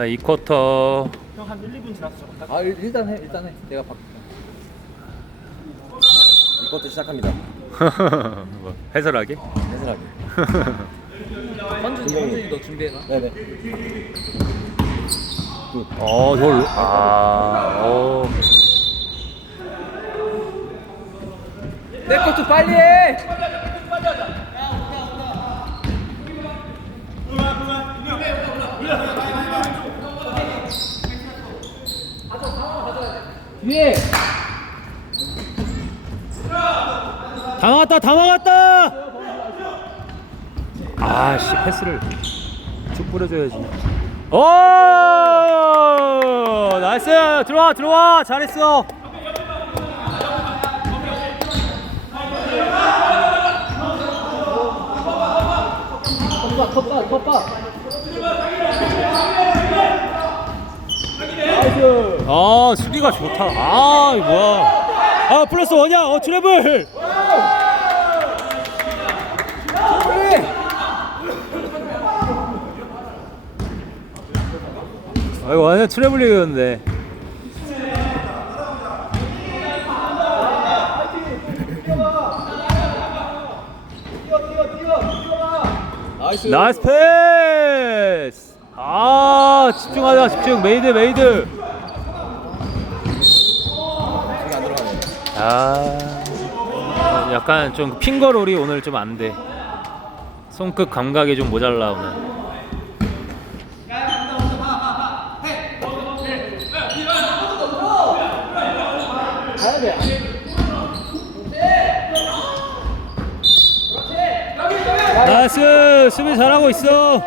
자, 2쿼터. 형한 1, 2분 지났어. 딱아 일- 일단 해 일단 해 내가 바꿀게 이것도 시작합니다 뭐, 해설하게? 해설하게 헌준이 헌준이 너 준비해놔. 네네 어, 저걸, 아, 어. 내 것도 빨리 해. 뒤에 다 막았다, 다 막았다! 아, 씨, 패스를 쭉 뿌려줘야지. 오! 나이스! 들어와, 들어와! 잘했어! 컵바 컵바 컵바. 아, 수비가 좋다. 아, 이거 뭐야. 아, 플러스 원이야. 어, 트래블! 아, 이거 완전 트래블링이었는데. 나이스 나이스 패스! 아, 집중하자, 집중. 메이드, 메이드. 저기 안 들어가네 아, 약간 좀 핑거롤이 오늘 좀 안 돼. 손끝 감각이 좀 모자라 오늘. 나이스 수비 잘하고 있어.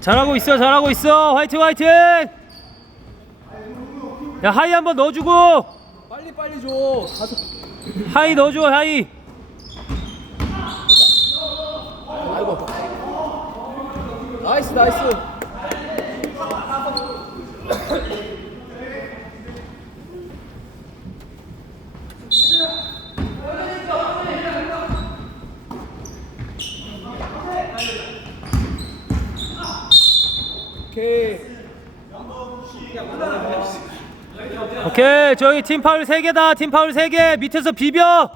잘하고 있어, 잘하고 있어. 화이팅, 화이팅. 야 하이 한번 넣어주고 빨리 빨리 줘. 가서. 하이 넣어줘 하이. 아이고. 나이스 나이스. 오케이. 오케이 저희 팀 파울 3 개다. 팀 파울 3 개. 밑에서 비벼.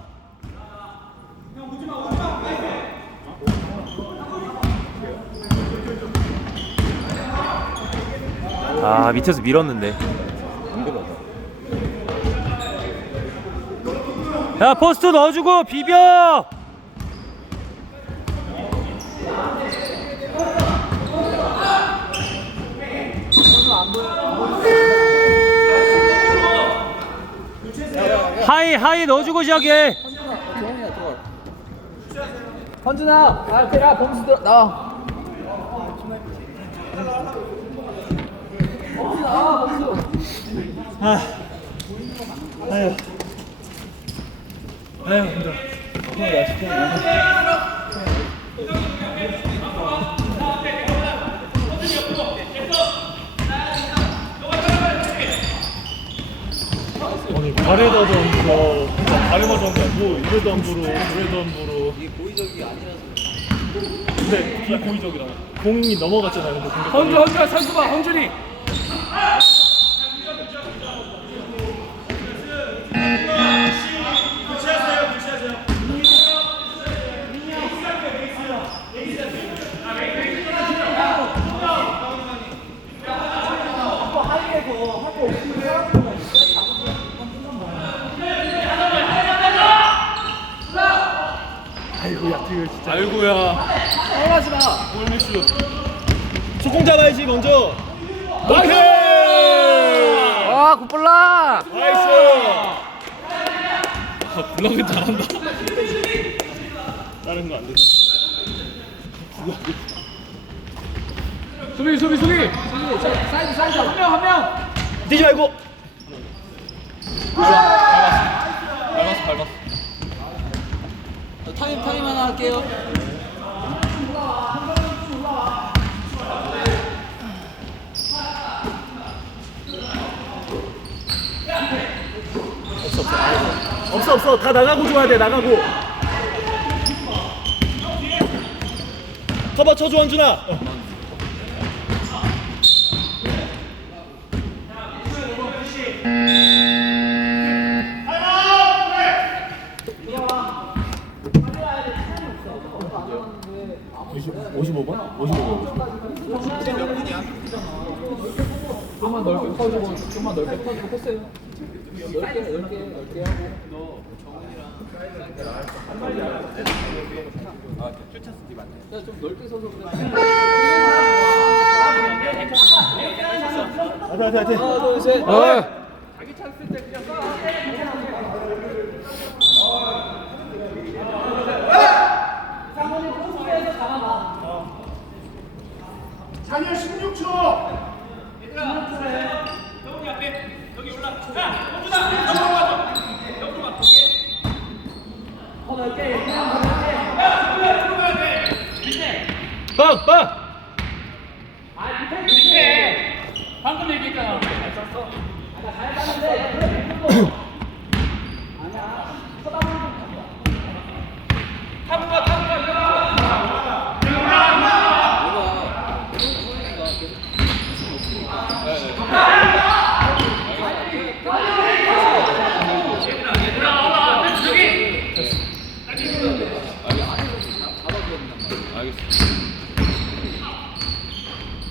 아 밑에서 밀었는데. 야 포스트 넣어주고 비벼. 하이 하이 넣어주고 시작해. 헌준아, 아, 그래, 범수 들어, 나와. 범수 나와, 범수. 오늘 발에다 던져 발에다 던져 이래도 안 불어 저래도 안 불어 이게 고의적이 아니라서. 근데 비고의적이라. 공이 넘어갔잖아요 근데 공격 헌준, 헌준아, 선수 봐, 헌준이. 아이고야 뒤에 진짜 아이고야. 떠나지 마. 골밑슛 소공 잡아야지 먼저 오케이 아, 굿볼라. 나이스 아 블락은 잘한다 다른 거 안 된다 수비, 수비, 수비. 사이드, 사이드, 한 명, 한 명. 뛰지 말고 밟았어 밟았어 타임, 타임 하나 할게요. 없어 없어. 다 나가고 줘야 돼 나가고. 커버 쳐줘 한준아 55번? 55번. 좀만 넓게 퍼주고 좀만 넓게 퍼주고 패스해요 넓게 넓게 넓게 하고 야좀 넓게 서서 그래 하자, 하자, 하자. 하나 둘 셋 어. 자기 찬스 때 그냥 쏴 빵!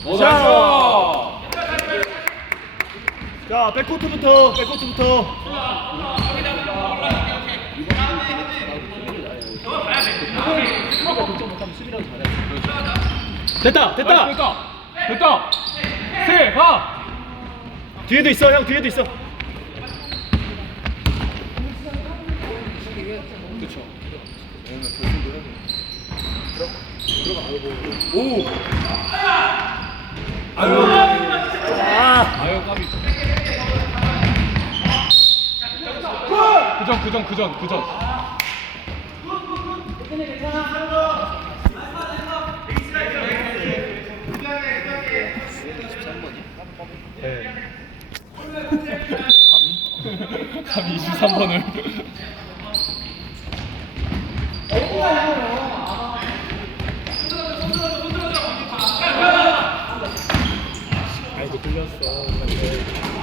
빵! 자, 자, 백코트부터, 백코트부터. 됐다! 됐다! 됐다 됐다 세가 뒤에도 있어, 형, 뒤에도 있어. 아유 까비 그전 그전 그전 그전 감히 23번을 아이고, 끌렸어.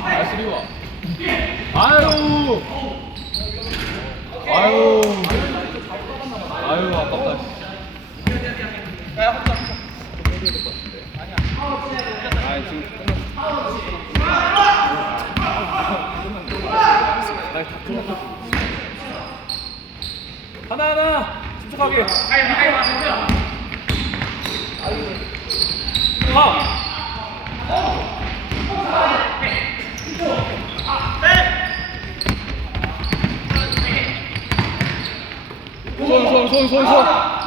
나이스 리와 아유. 아유. 아유 아깝다 아 지금 하나 하나. 침착하게. 가 손, 손, 손, 손, 손.